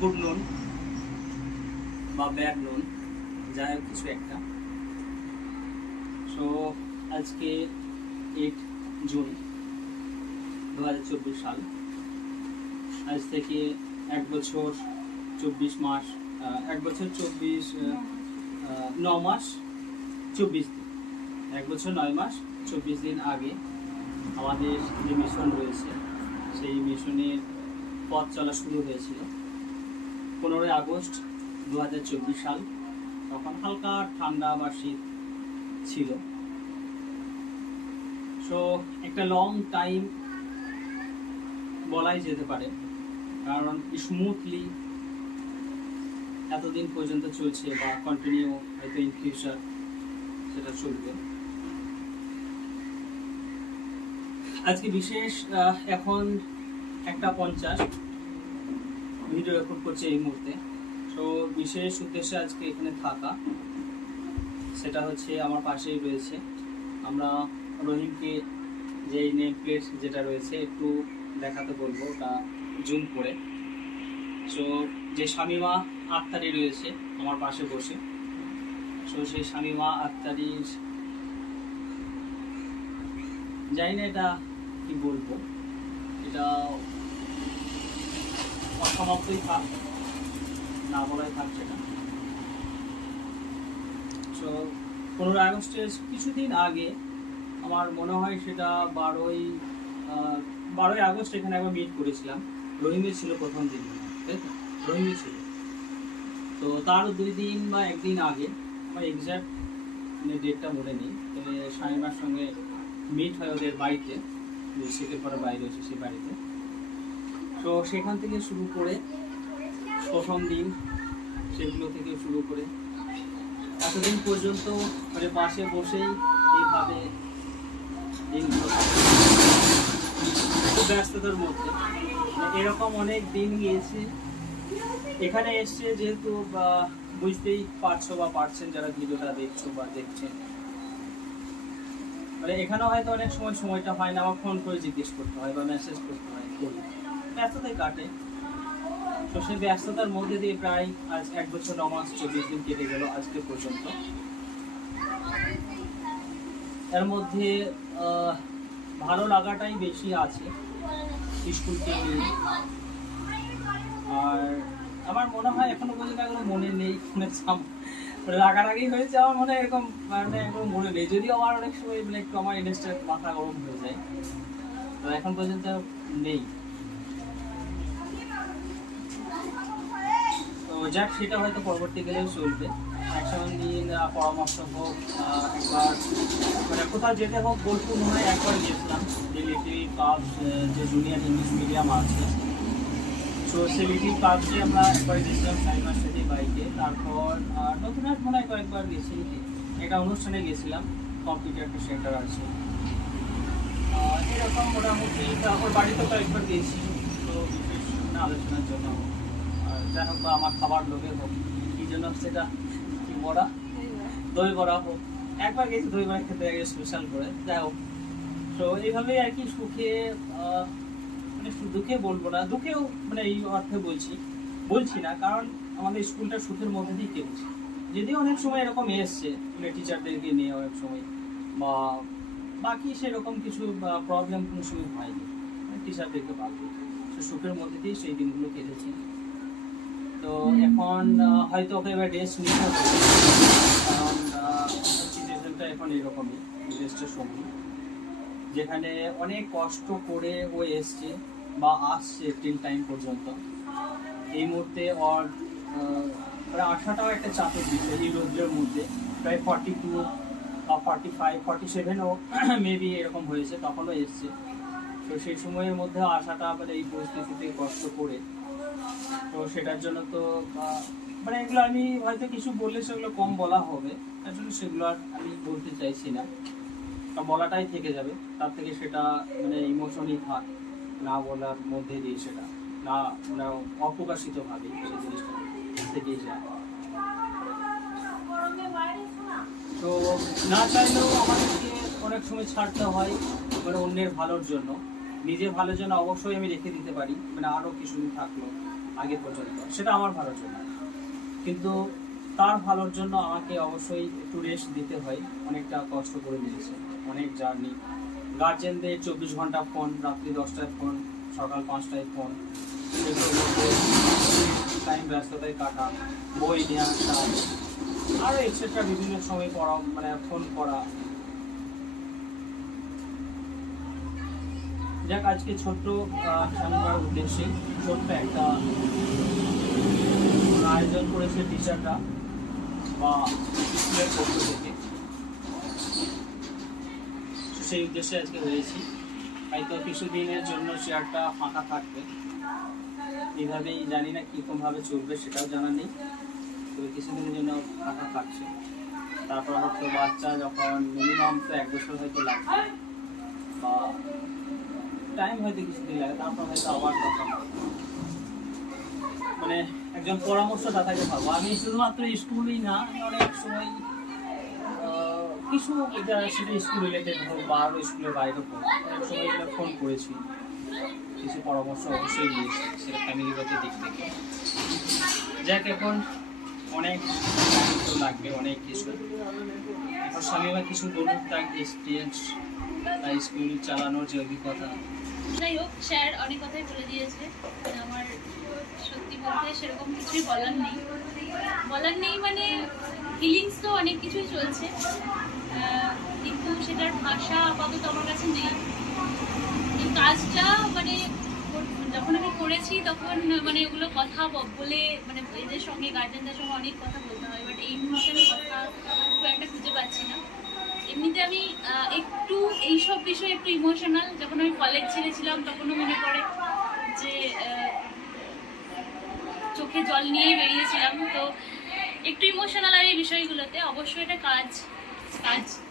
Good নুন বা bad নুন, যাই হোক কিছু একটা। সো আজকে 8 জুন 2024 সাল। আজ থেকে 1 বছর 24 মাস, 1 বছর 9 মাস 24 দিন, 1 বছর 9 মাস 24 দিন আগে আমাদের যে মিশন রয়েছে সেই মিশনের পথ চলা শুরু হয়েছিল 15 আগস্ট 2024 সাল। তখন হালকা ঠান্ডা বা শীত ছিল। সো একটা লং টাইম বলাই যেতে পারে, কারণ স্মুথলি এতদিন পর্যন্ত চলছে বা কন্টিনিউ হয়তো ইন ফিউচার সেটা চলবে। আজকে বিশেষ এখন 1:50 ভিডিও রেকর্ড করছে এই মুহূর্তে। তো বিশেষ উদ্দেশ্যে আজকে এখানে থাকা, সেটা হচ্ছে আমার পাশেই রয়েছে। আমরা রহিমকে যে নেম প্লেট যেটা রয়েছে একটু দেখাতে বলবো, ওটা জুম করে। সো যে শামিমা আক্তারি রয়েছে আমার পাশে বসে, সো সেই শামিমা আক্তারির জানি না এটা কি বলবো, এটা অসমাপ্তই থাক, না বলাই থাক সেটা। সো 15 আগস্টের কিছুদিন আগে আমার মনে হয় সেটা 12ই আগস্ট এখানে একবার মিট করেছিলাম। রহিমে ছিল প্রথম দিন, তাই তো? রহিমে ছিল। তো তার 2 দিন বা 1 দিন আগে, আমার এক্স্যাক্ট ডেটটা মনে নেই, তবে শামিমার সঙ্গে মিট হয় ওদের বাড়িতে, যে শেখেরপাড়া বাড়ি রয়েছে সেই বাড়িতে। তো সেখান থেকে শুরু করে প্রথম দিন সেগুলো থেকে শুরু করে এতদিন পর্যন্ত মানে পাশে বসেই এইভাবে দিনগুলো খুব ব্যস্ততার মধ্যে এরকম অনেক দিন গিয়েছে। এখানে এসছে যেহেতু বুঝতেই পারছো বা পারছেন যারা ভিডিওটা দেখছো বা দেখছেন, মানে এখানেও হয়তো অনেক সময় সময়টা হয় না, আমার ফোন করে জিজ্ঞেস করতে হয় বা মেসেজ করতে হয়, ব্যস্ততাই কাটে। তো সেই ব্যস্ততার মধ্যে দিয়ে প্রায় আজ 1 বছর 9 মাস 24 দিন কেটে গেল আজকে পর্যন্ত। এর মধ্যে ভালো লাগাটাই বেশি আছে স্কুলকে নিয়ে। আর আমার মনে হয় এখনো পর্যন্ত এখনো মনে নেই, রাগারাগি হয়েছে আমার মনে হয় এরকম, মানে এখনো মনে নেই। যদিও আমার অনেক সময় মানে একটু আমার ইনস্ট্যান্ট মাথা গরম হয়ে যায়, তো এখন পর্যন্ত নেই। তো যাক, সেটা হয়তো পরবর্তীকালেও চলবে। একসঙ্গে দিন পরামর্শ হোক, একবার মানে কোথাও যেতে হোক, বোলপুর মনে হয় একবার গিয়েছিলাম, যে লিটিল কাপ যে জুনিয়র ইংলিশ মিডিয়াম আছে, তো সেই লিটিল কাপসে আমরা একবার গেছিলাম শামিমার সাথে বাইকে। তারপর নতুন হাট মনে হয় কয়েকবার গেছি, একটা অনুষ্ঠানে গেছিলাম, কম্পিউটার একটা সেন্টার আছে এরকম মোটামুটি। তারপর বাড়িতে কয়েকবার গেছি, তো বিশেষ আলোচনার জন্য যাই হোক বা আমার খাবার লোভে হোক, কি জন্য সেটা কি বড়া দই বড়া হোক, একবার গেছি দই বড়া খেতে গেছে স্পেশাল করে। যাই হোক, তো এইভাবেই আর কি সুখে, মানে দুঃখে বলবো না, দুঃখেও মানে এই অর্থে বলছি না, কারণ আমাদের স্কুলটা সুখের মধ্যে দিয়ে কেটেছে। যদিও অনেক সময় এরকম এসছে মানে টিচারদেরকে নিয়ে অনেক সময়, বা বাকি সেরকম কিছু প্রবলেম কোনো সময় হয়নি, টিচারদেরকে পাবো, সে সুখের মধ্যে দিয়ে সেই দিনগুলো কেটেছে। তো এখন হয়তো ওকে এবার রেস্ট নিতে হবে, কারণ সিচুয়েশনটা এখন এরকমই, রেস্টের সময়, যেখানে অনেক কষ্ট করে ও এসছে বা আসছে টিল টাইম পর্যন্ত। এই মুহূর্তে ওর প্রায় আসাটাও একটা চাপের বিষয় এই রোদ্রের মধ্যে, প্রায় 42 বা 45 47ও মেবি এরকম হয়েছে, তখনও এসছে। তো সেই সময়ের মধ্যে আসাটা মানে এই পরিস্থিতিতে কষ্ট করে, তো সেটার জন্য তো মানে এগুলো আমি হয়তো কিছু বললে সেগুলো কম বলা হবে, তার জন্য সেগুলো আর আমি বলতে চাইছি না, বলাটাই থেকে যাবে। তার থেকে সেটা মানে ইমোশনই থাক, না বলার মধ্যে দিয়ে সেটা না মানে অপ্রকাশিতভাবে সেই জিনিসটা থেকেই যায়। তো না চাইলেও আমাদেরকে অনেক সময় ছাড়তে হয়, মানে অন্যের ভালোর জন্য। নিজের ভালোর জন্য অবশ্যই আমি রেখে দিতে পারি, মানে আরও কিছু থাকলো, আগে পর্যন্ত, সেটা আমার ভালোর জন্য। কিন্তু তার ভালোর জন্য আমাকে অবশ্যই একটু রেস্ট দিতে হয়। অনেকটা কষ্ট করে দিয়েছে, অনেক জার্নি, গার্জেনদের 24 ঘন্টা ফোন, রাত্রি 10টায় ফোন, সকাল 5টায় ফোন, সেগুলোর মধ্যে টাইম ব্যস্ততায় কাটা, বই নিয়ে আসা, আরও এক্সেট্রা বিভিন্ন সময় পড়া, মানে ফোন করা। যাক, আজকে ছোট্ট শনিবার উদ্দেশ্যে ছোট্ট একটা আয়োজন করেছে টিচাররা বা স্কুলের পক্ষ থেকে, সেই উদ্দেশ্যে আজকে হয়েছি। হয়তো কিছুদিনের জন্য চেয়ারটা ফাঁকা থাকবে, এইভাবেই জানি না কীরকমভাবে চলবে সেটাও জানা নেই, তবে কিছুদিনের জন্য ফাঁকা থাকছে। তারপর হয়তো বাচ্চা যখন মিনিমাম তো 1 বছর হয়তো লাগবে, বা টাইম হয়তো কিছুদিন লাগে, তারপর হয়তো আবার তখন মানে একজন পরামর্শদাতাকে পাবো। আমি শুধুমাত্র স্কুলই না, আমি অনেক সময় কিছু সেটা স্কুল রিলেটেড হোক বা আরও স্কুলের বাইরে হোক, অনেক সময় এটা ফোন করেছি, কিছু পরামর্শ অবশ্যই দিয়েছি, সেটা ফ্যামিলিগত দিক থেকে। যাক, এখন অনেক তো লাগবে, অনেক কিছু। এখন স্বামীমা কিছু বলুন তার এক্সপিরিয়েন্স, তাই স্কুল চালানোর যে অভিজ্ঞতা। যাই হোক, স্যার অনেক কথাই বলে দিয়েছে। আমার সত্যি বলতে সেরকম কিছুই বলার নেই, মানে ফিলিংস তো অনেক কিছুই চলছে, কিন্তু সেটার ভাষা আপাতত আমার কাছে নেই। এই কাজটা মানে যখন আমি করেছি তখন মানে ওগুলো কথা বলে, মানে এদের সঙ্গে গার্জেনদের সঙ্গে অনেক কথা বলতে হয়, বাট এই মুহূর্তে আমি কথা খুব একটা খুঁজে পাচ্ছি না। এমনিতে আমি একটু এইসব বিষয়ে একটু ইমোশনাল। যখন আমি কলেজ ছেড়েছিলাম তখনও মনে পড়ে যে চোখে জল নিয়েই বেরিয়েছিলাম, তো একটু ইমোশনাল আমি এই বিষয়গুলোতে। অবশ্যই এটা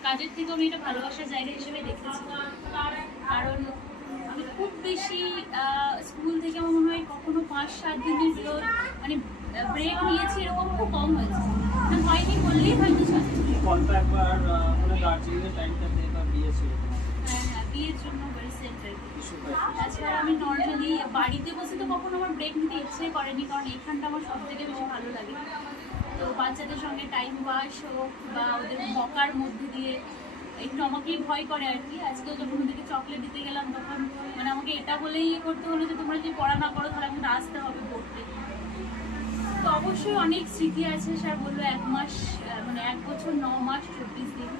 কাজের থেকে আমি এটা ভালোবাসার জায়গা হিসেবে দেখেছি, কারণ আমি খুব বেশি স্কুল থেকে আমার মনে হয় কখনো 5-7 দিনের মানে ব্রেক নিয়েছি, এরকম খুব কম হয়েছে, হয়নি বললেই হয়তো চলে। হ্যাঁ, বিয়ের জন্য রিসেন্ট আর কি। তাছাড়া আমি নর্মালি বাড়িতে বসে তো কখনো আমার ব্রেক নিতে ইচ্ছে করেনি, কারণ এখানটা আমার সব থেকে বেশি ভালো লাগে। তো বাচ্চাদের সঙ্গে টাইম পাস হোক বা ওদের বকার মধ্যে দিয়ে একটু আমাকেই ভয় করে আর কি। আজকেও যখন ওদেরকে চকলেট দিতে গেলাম তখন মানে আমাকে এটা বলেই করতে হলো যে তোমরা যদি পড়া না করো তাহলে আমাকে আসতে হবে পড়তে। তো অবশ্যই অনেক স্মৃতি আছে। স্যার বললো 1 মাস, মানে 1 বছর 9 মাস 24 দিন।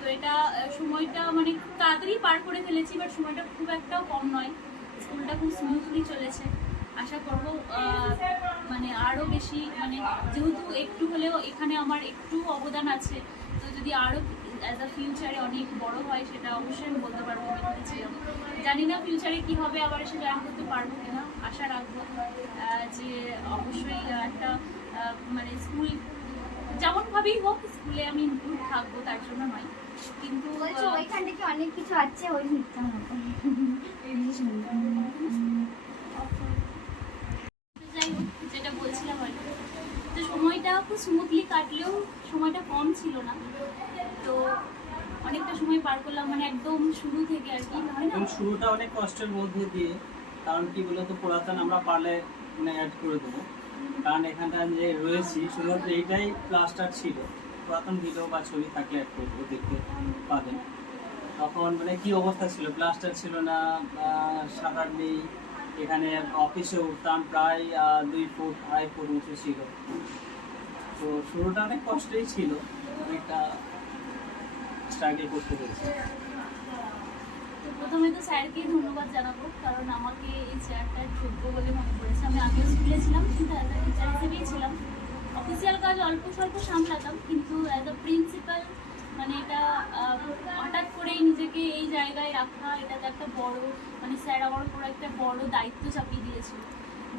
তো এটা সময়টা মানে খুব তাড়াতাড়ি পার করে ফেলেছি, বাট সময়টা খুব একটাও কম নয়। স্কুলটা খুব স্মুথলি চলেছে। আশা করবো মানে আরও বেশি, মানে যেহেতু একটু হলেও এখানে আমার একটু অবদান আছে, তো যদি আরও অ্যাজ আ ফিউচারে অনেক বড় হয় সেটা অবশ্যই আমি বলতে পারবো আমি করেছিলাম। জানি না ফিউচারে কী হবে, আবার এসে জয়েন করতে পারবো কিনা, আশা রাখবো যে অবশ্যই একটা মানে স্কুল যেমনভাবেই হোক স্কুলে আমি ইনক্লুড থাকবো, তার জন্য নয়। কিন্তু ওইখান থেকে অনেক কিছু আছে, ওই মিথ্যা মতো। যাই হোক, যেটা বলছিলাম আর কি, তো সময়টা খুব স্মুথলি কাটলেও সময়টা কম ছিল না। তো অনেকটা সময় পার করলাম, মানে একদম শুরু থেকে আর কি, হয় না, শুরুটা অনেক কষ্টের মধ্যে দিয়ে। কারণ কি বলতো, পুরাতন আমরা পারলে মানে অ্যাড করে দেবো, কারণ এখানটা যে রয়েছি শুধুমাত্র এইটাই প্লাস্টার ছিল। পুরাতন ভিডিও বা ছবি থাকলে অ্যাড করবো, দেখতে পাবেন। তখন মানে কি অবস্থা ছিল, প্লাস্টার ছিল না, সাঁতার নেই। এখানে অফিসে উঠতাম প্রায় 2 ফুট 2.5 ফুট উঁচু ছিল। তো শুরুটা অনেক কষ্টেই ছিল, অনেকটা স্ট্রাগল করতে হয়েছে। তো প্রথমে তো স্যারকে ধন্যবাদ জানাবো, কারণ আমাকে এই চেয়ারটার যোগ্য বলে মনে করেছে। আমি আগেও স্কুলে ছিলাম, কিন্তু অ্যাজ আ টিচার হিসেবেই ছিলাম। অফিসিয়াল কাজ অল্প স্বল্প সামলাতাম, কিন্তু অ্যাজ আ প্রিন্সিপাল মানে এটা হঠাৎ করেই নিজেকে এই জায়গায় রাখা, এটা তো একটা বড়, মানে স্যার আমার উপর একটা বড় দায়িত্ব চাপিয়ে দিয়েছিল,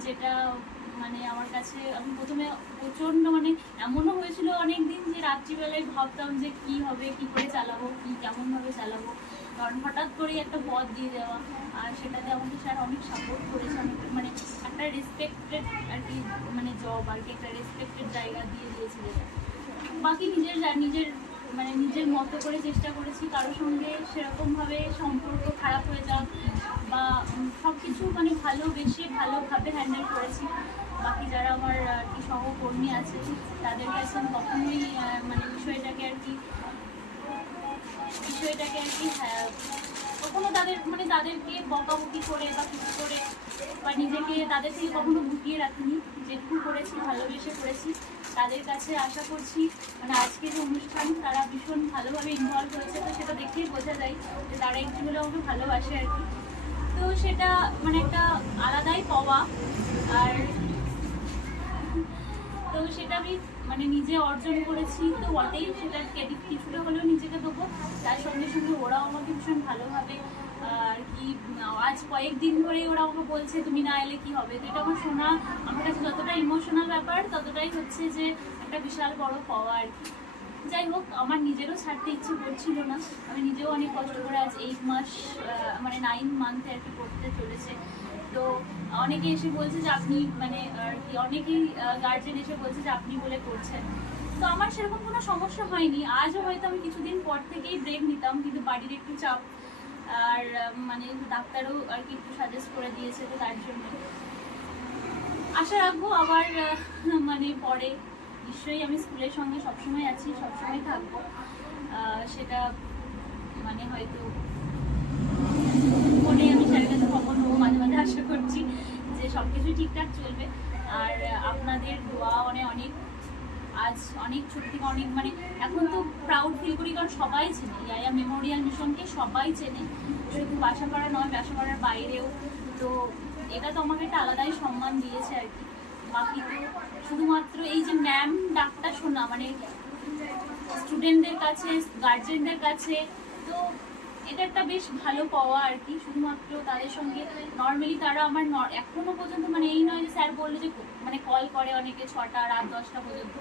যেটা মানে আমার কাছে আমি প্রথমে প্রচণ্ড, মানে এমনও হয়েছিল অনেক দিন যে রাত্রিবেলায় ভাবতাম যে কী হবে, কী করে চালাবো, কেমনভাবে চালাবো, কারণ হঠাৎ করেই একটা পথ দিয়ে দেওয়া। আর সেটাতে আমাকে স্যার অনেক সাপোর্ট করেছে, অনেক মানে একটা রেসপেক্টেড আর কি, মানে জব আর কি, একটা রেসপেক্টেড জায়গা দিয়ে দিয়েছে। যেটা বাকি নিজের মতো করে চেষ্টা করেছি, কারোর সঙ্গে সেরকমভাবে সম্পর্ক খারাপ হয়ে যাক বা সব কিছু মানে ভালোবেসে ভালোভাবে হ্যান্ডেল করেছি। বাকি যারা আমার আর কি সহকর্মী আছে তাদের কাছে আমি কখনোই মানে বিষয়টাকে আর কি হ্যাঁ কখনো তাদেরকে বকাবকি করে বা কিছু করে বা নিজেকে তাদের থেকে কখনো লুকিয়ে রাখিনি, যেটুকু করেছি ভালোবেসে করেছি। তাদের কাছে আশা করছি মানে আজকে যে অনুষ্ঠান তারা ভীষণ ভালোভাবে ইনভলভ হয়েছে, তো সেটা দেখেই বোঝা যায় যে তারা একটু হলেও আমাকে ভালোবাসে আর কি। তো সেটা মানে একটা আলাদাই পাওয়া। আর তো সেটা আমি মানে নিজে অর্জন করেছি, তো বটেই সেটার ক্রেডিট কিছুটা হলেও নিজেকে দেবো। তার সঙ্গে সঙ্গে ওরাও আমাকে ভীষণ ভালোভাবে আর কি আজ কয়েকদিন ধরেই ওরা আমাকে বলছে তুমি না এলে কি হবে। তো এটা আমার শোনা আমার কাছে যতটা ইমোশনাল ব্যাপার ততটাই হচ্ছে যে একটা বিশাল বড় পাওয়া আর কি। যাই হোক, আমার নিজেরও ছাড়তে ইচ্ছে করছিল না, আমি নিজেও অনেক কষ্ট করে আজ 8 মাস মানে 9 মান্থে আর কি করতে চলেছে। তো অনেকে এসে বলছে যে আপনি মানে আর কি অনেকেই গার্জেন এসে বলছে যে আপনি বলে করছেন। তো আমার সেরকম কোনো সমস্যা হয়নি। আজও হয়তো আমি কিছুদিন পর থেকেই ব্রেক নিতাম, কিন্তু বাড়ির একটু চাপ আর মানে ডাক্তারও আর কি একটু সাজেস্ট করে দিয়েছে, তো তার জন্য আশা রাখবো আবার মানে পরে নিশ্চয়ই আমি স্কুলের সঙ্গে সবসময় আছি, সবসময় থাকবো। সেটা মানে হয়তো মনে আমি স্যারের কাছে খবর নেবো, মাঝে মাঝে আশা করছি যে সব কিছুই ঠিকঠাক চলবে। আর আপনাদের দোয়া অনেক আজ অনেক ছোট থেকে অনেক মানে এখন তো প্রাউড ফিল করি, কারণ সবাই চেনে ইয়ায়া মেমোরিয়াল মিশনকে, সবাই চেনে, শুধু বাসাপাড়া নয় বাসাপাড়ার বাইরেও। তো এটা তো আমাকে একটা আলাদাই সম্মান দিয়েছে আর কি। বাকি তো শুধুমাত্র এই যে ম্যাম ডাকটা শোনা মানে স্টুডেন্টদের কাছে গার্জেনদের কাছে, তো এটা একটা বেশ ভালো পাওয়া আর কি। শুধুমাত্র তাদের সঙ্গে নর্মালি তারা আমার এখনো পর্যন্ত মানে এই নয় যে স্যার বললো যে মানে কল করে অনেকে 6টা রাত 10টা পর্যন্ত,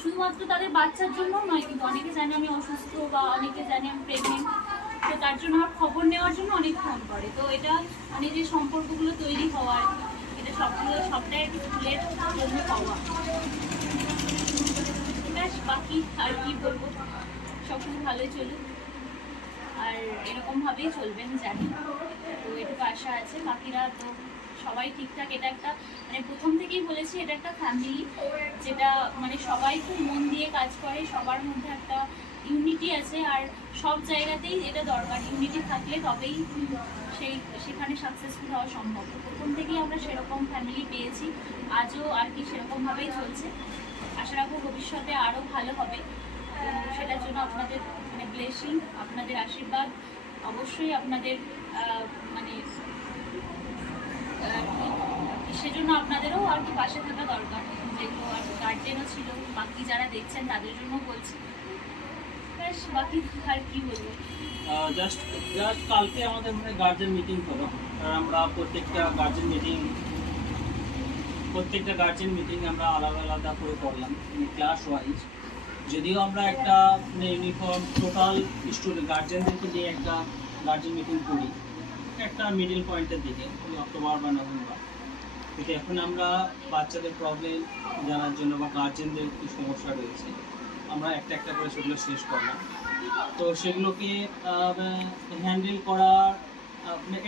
শুধুমাত্র তাদের বাচ্চার জন্য নয়, কিন্তু অনেকে জানে আমি অসুস্থ বা অনেকে জানে আমি প্রেগনেন্ট, তো তার জন্য আমার খবর নেওয়ার জন্য অনেক ফোন করে। তো এটা মানে যে সম্পর্কগুলো তৈরি হওয়া আর কি, এটা সবটাই একটু স্কুলের জন্য পাওয়া। ব্যাস বাকি আর কি বলবো, সব কিছু ভালোই চলুক আর এরকমভাবেই চলবেন জানি, তো এটুকু আশা আছে। বাকিরা তো সবাই ঠিকঠাক। এটা একটা মানে প্রথম থেকেই বলেছি এটা একটা ফ্যামিলি, যেটা মানে সবাই খুব মন দিয়ে কাজ করে, সবার মধ্যে একটা ইউনিটি আছে, আর সব জায়গাতেই এটা দরকার। ইউনিটি থাকলে তবেই সেখানে সাকসেসফুল হওয়া সম্ভব। প্রথম থেকেই আমরা সেরকম ফ্যামিলি পেয়েছি, আজও আর কি সেরকমভাবেই চলছে। আশা রাখবো ভবিষ্যতে আরও ভালো হবে। সেটার জন্য আপনাদের মানে ব্লেসিং, আপনাদের আশীর্বাদ, অবশ্যই আপনাদের মানে সেজন্য আপনাদেরও আর কি পাশে থাকা দরকার, যেহেতু আর গার্জেনও ছিল। বাকি যারা দেখছেন তাদের জন্য বলছি। ব্যাস বাকি আর কি বলবো, জাস্ট কালকে আমাদের মানে গার্জেন মিটিং হলো, আর আমরা প্রত্যেকটা গার্জেন মিটিং আমরা আলাদা আলাদা করে করলাম ক্লাস ওয়াইজ। যদিও আমরা একটা মানে ইউনিফর্ম টোটাল স্টুডেন্ট গার্জেনদেরকে নিয়ে একটা গার্জেন মিটিং করি একটা মিডল পয়েন্টের দিকে, অক্টোবর বা নভেম্বর। কিন্তু এখন আমরা বাচ্চাদের প্রবলেম জানার জন্য বা গার্জেনদের কী সমস্যা রয়েছে আমরা একটা একটা করে সেগুলো শেষ করলাম। তো সেগুলোকে হ্যান্ডেল করার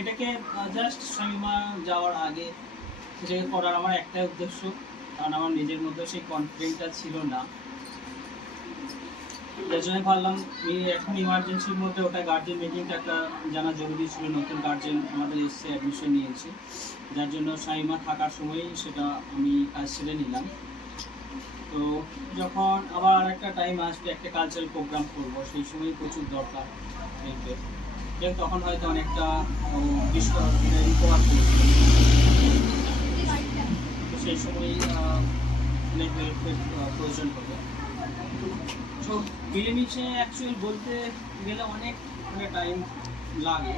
এটাকে জাস্ট শামিমা যাওয়ার আগে সেটাকে করার আমার একটাই উদ্দেশ্য, কারণ আমার নিজের মধ্যে সেই কনফিডেন্টটা ছিল না। যার জন্য ভাবলাম এখন ইমার্জেন্সির মধ্যে ওটা গার্জেন মিটিংটা একটা জানা জরুরি ছিল। নতুন গার্জেন আমাদের এসে অ্যাডমিশন নিয়েছে, যার জন্য শামিমা থাকার সময়ই সেটা আমি কাজ ছেড়ে নিলাম। তো যখন আবার একটা টাইম আসবে একটা কালচারাল প্রোগ্রাম করবো, সেই সময় প্রচুর দরকার দেখবে, তখন হয়তো অনেকটা রিকভার করছে, তো সেই সময়ই অনেক হেল্পের প্রয়োজন হবে। তো মিলেমিশে অ্যাকচুয়ালি বলতে গেলে অনেক মানে টাইম লাগে,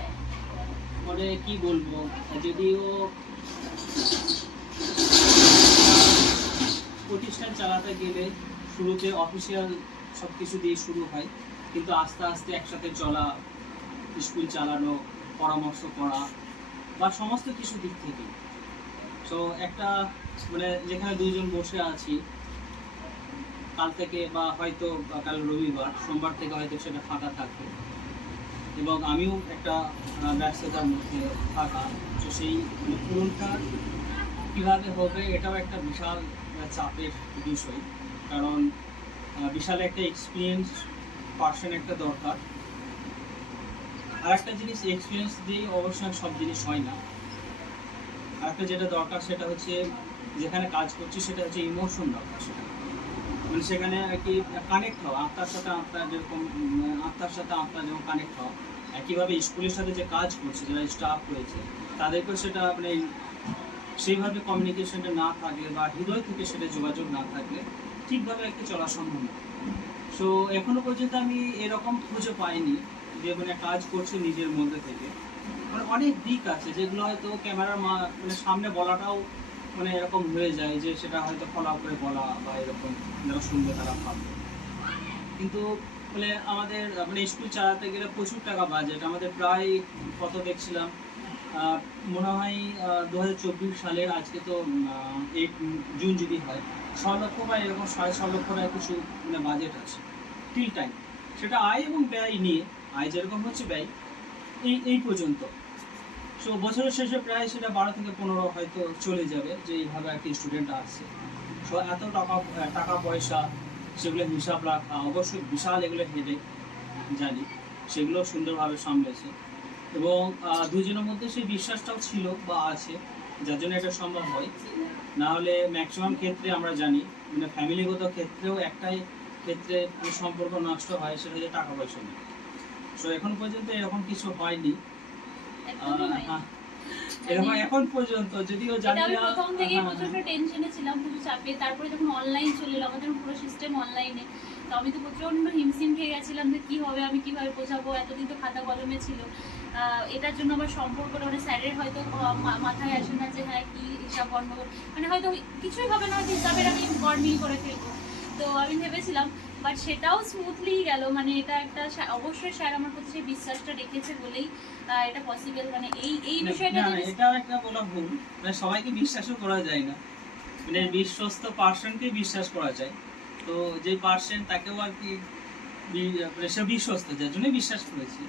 মানে কি বলবো, যদিও প্রতিষ্ঠান চালাতে গেলে শুরুতে অফিসিয়াল সব কিছু দিয়ে শুরু হয়, কিন্তু আস্তে আস্তে একসাথে চলা, স্কুল চালানো, পরামর্শ করা বা সমস্ত কিছু দিক থেকে। তো একটা মানে যেখানে দুইজন বসে আছি কাল থেকে, বা হয়তো কাল রবিবার, সোমবার থেকে হয়তো সেটা ফাঁকা থাকবে এবং আমিও একটা ব্যস্ততার মধ্যে থাকা, তো সেই পূরণটার কীভাবে হবে এটাও একটা বিশাল চাপের বিষয়, কারণ বিশাল একটা এক্সপিরিয়েন্স পার্সন একটা দরকার। আর একটা জিনিস, এক্সপিরিয়েন্স দিয়ে অবশ্যই সব জিনিস হয় না। আর একটা যেটা দরকার সেটা হচ্ছে যেখানে কাজ করছি সেটা হচ্ছে ইমোশন দরকার, সেটা মানে সেখানে আর কি কানেক্ট হওয়া, আত্মার সাথে আত্মা যেরকম, আত্মার সাথে আত্মা যেমন কানেক্ট হওয়া, একইভাবে স্কুলের সাথে যে কাজ করছে যারা স্টাফ রয়েছে তাদেরকেও সেটা মানে সেইভাবে কমিউনিকেশনটা না থাকলে বা হৃদয় থেকে সেটা যোগাযোগ না থাকলে ঠিকভাবে একটু চলা সম্ভব না। সো এখনো পর্যন্ত আমি এরকম খুঁজে পাইনি যে মানে কাজ করছে নিজের মধ্যে থেকে। মানে অনেক দিক আছে যেগুলো হয়তো ক্যামেরার মানে সামনে বলাটাও মানে এরকম হয়ে যায় যে সেটা হয়তো ফলাও করে বলা বা এরকম যারা শুনবে তারা ভাববে। কিন্তু মানে আমাদের মানে স্কুল চালাতে গেলে প্রচুর টাকা বাজেট, আমাদের প্রায় কত দেখছিলাম মনে হয় 2024 সালের আজকে তো 8 জুন যদি হয় 6 লক্ষ বা এরকম 6.5 লক্ষ টাকা কিছু মানে বাজেট আছে টিল টাইম। সেটা আয় এবং ব্যয় নিয়ে, আয় যেরকম হচ্ছে ব্যয় এই পর্যন্ত। সো বছরের শেষে প্রায় সেটা 12 থেকে 15 হয়তো চলে যাবে যে এইভাবে একটা স্টুডেন্ট আসছে। সো এত টাকা পয়সা সেগুলো হিসাব রাখা অবশ্যই বিশাল, এগুলো হেডেক জানি, সেগুলো সুন্দরভাবে সামলেছে এবং দুজনের মধ্যে সেই বিশ্বাসটাও ছিল বা আছে যার জন্য এটা সম্ভব হয়। না হলে ম্যাক্সিমাম ক্ষেত্রে আমরা জানি মানে ফ্যামিলিগত ক্ষেত্রেও একটাই ক্ষেত্রে সম্পর্ক নষ্ট হয়, সেটা হচ্ছে টাকা পয়সা নিয়ে। সো এখন পর্যন্ত এরকম কিছু হয়নি। এরকম এখন পর্যন্ত যদিও জানি আমি না। প্রথম থেকেই প্রচন্ড টেনশনে ছিলাম, প্রচুর চাপে। তারপরে যখন অনলাইন চলে এলো, আমাদের পুরো সিস্টেম অনলাইনে, তো আমি তো প্রচন্ড হিমশিম খেয়ে গেছিলাম যে কী হবে, আমি কীভাবে বোঝাবো। এতদিন তো খাতা কলমে ছিল, এটার জন্য আমার সম্পর্কটা মানে স্যারের হয়তো মাথায় আসে না যে হ্যাঁ কী হিসাব গণ্ডগোল, মানে হয়তো কিছুই হবে না, হয়তো হিসাবের আমি গড়মিল করে ফেলবো। তো আমি ভেবেছিলাম, বাট সেটাও স্মুথলি গেল। মানে এটা একটা অবশ্যই স্যার আমার প্রতি সেই বিশ্বাসটা রেখেছে বলেই এটা পসিবল। মানে এই বিষয়টা এটাও একটা বলা ভুল, মানে সবাইকে বিশ্বাসও করা যায় না, মানে বিশ্বস্ত পার্সনকে বিশ্বাস করা যায়। তো যে পার্সন তাকেও আর কি মানে সে বিশ্বস্ত, যার জন্য বিশ্বাস করেছি,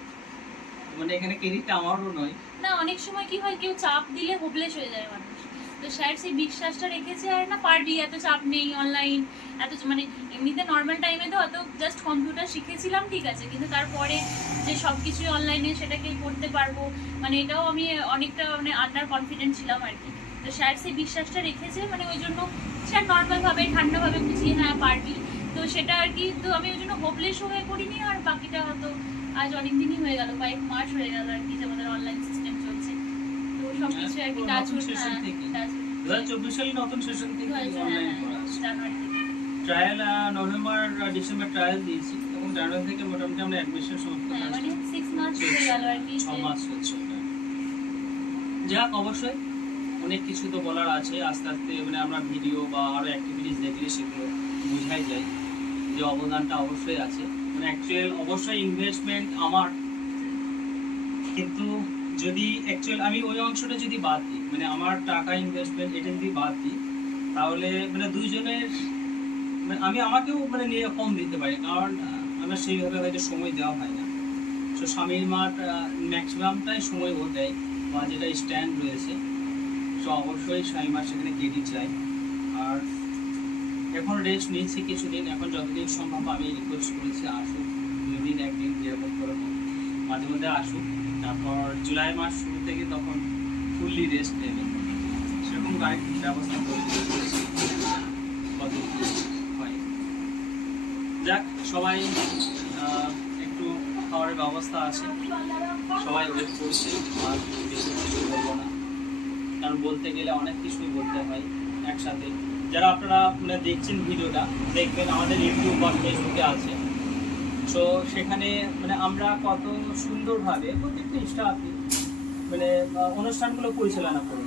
মানে এখানে ক্রেডিটটা আমারও নয় না। অনেক সময় কি হয়, কেউ চাপ দিলে হোপলেস হয়ে যায় মানুষ। তো স্যার সেই বিশ্বাসটা রেখেছে, আর না পারবি, এত চাপ নেই, অনলাইন এত মানে এমনিতে নর্মাল টাইমে তো অত জাস্ট কম্পিউটার শিখেছিলাম ঠিক আছে, কিন্তু তারপরে যে সব কিছুই অনলাইনে সেটাকে করতে পারবো, মানে এটাও আমি অনেকটা মানে আন্ডার কনফিডেন্ট ছিলাম আর কি। তো স্যার সেই বিশ্বাসটা রেখেছে, মানে ওই জন্য স্যার নর্মালভাবে ঠান্ডাভাবে বুঝিয়ে হ্যাঁ পারবি। তো সেটা আর কি, তো আমি ওই জন্য হোপলেস হয়ে করিনি। আর বাকিটা হয়তো আজ অনেক দিনই হয়ে গেল, কয়েক মাস হয়ে গেল আর কি যে আমাদের অনলাইন সিস্টেম চলছে। তো সব কিছু আর কি টাচ উড, 2024 সালে নতুন সেশন থেকে অনলাইন করা আছে। জানুয়ারি থেকে ট্রায়াল নভেম্বর ডিসেম্বর ট্রায়াল দিয়েছি এবং জানুয়ারি থেকে মোটামুটি আমরা অ্যাডমিশন সমস্ত কাজ মানে 6 মাস হয়ে গেল আর কি। 6 মাস হচ্ছে। যাক, অবশ্যই অনেক কিছু তো বলার আছে। আস্তে আস্তে মানে আমরা ভিডিও বা আরও অ্যাক্টিভিটিস দেখলে সেগুলো বোঝাই যায় যে অবদানটা অবশ্যই আছে। মানে অ্যাকচুয়াল অবশ্যই ইনভেস্টমেন্ট আমার, কিন্তু যদি অ্যাকচুয়াল আমি ওই অংশটা যদি বাদ দিই, মানে আমার টাকা ইনভেস্টমেন্ট এটা যদি বাদ দিই, তাহলে মানে দুইজনের মানে আমি আমাকেও মানে নিয়ে কম দিতে পারি, কারণ আমার সেইভাবে হয়তো সময় দেওয়া হয় না। সো স্বামীর মার ম্যাক্সিমামটাই সময় ও দেয় বা যেটা স্ট্যান্ড রয়েছে, সো অবশ্যই স্বামী মার সেখানে ক্রেডিট চাই। আর এখন রেস্ট নিচ্ছি কিছুদিন, এখন যতদিন সম্ভব আমি রিকোয়েস্ট করেছি আসুক 2 দিন 1 দিন যেরকম করে মাঝে মধ্যে আসুক। তারপর জুলাই মাস শুরু থেকে তখন ফুললি রেস্ট নেবে, সেরকম গাড়ির ব্যবস্থা করে দিয়েছি কত হয়। যাক, সবাই একটু খাবারের ব্যবস্থা আছে, সবাই ওয়েট করছে। আর বেশি কিছু বলবো না, কারণ বলতে গেলে অনেক কিছুই বলতে হয় একসাথে। যারা আপনারা মানে দেখছেন ভিডিওটা, দেখবেন আমাদের ইউটিউব বা ফেসবুকে আছে। সো সেখানে মানে আমরা কত সুন্দরভাবে প্রত্যেকটা স্টাফই মানে অনুষ্ঠানগুলো পরিচালনা করি।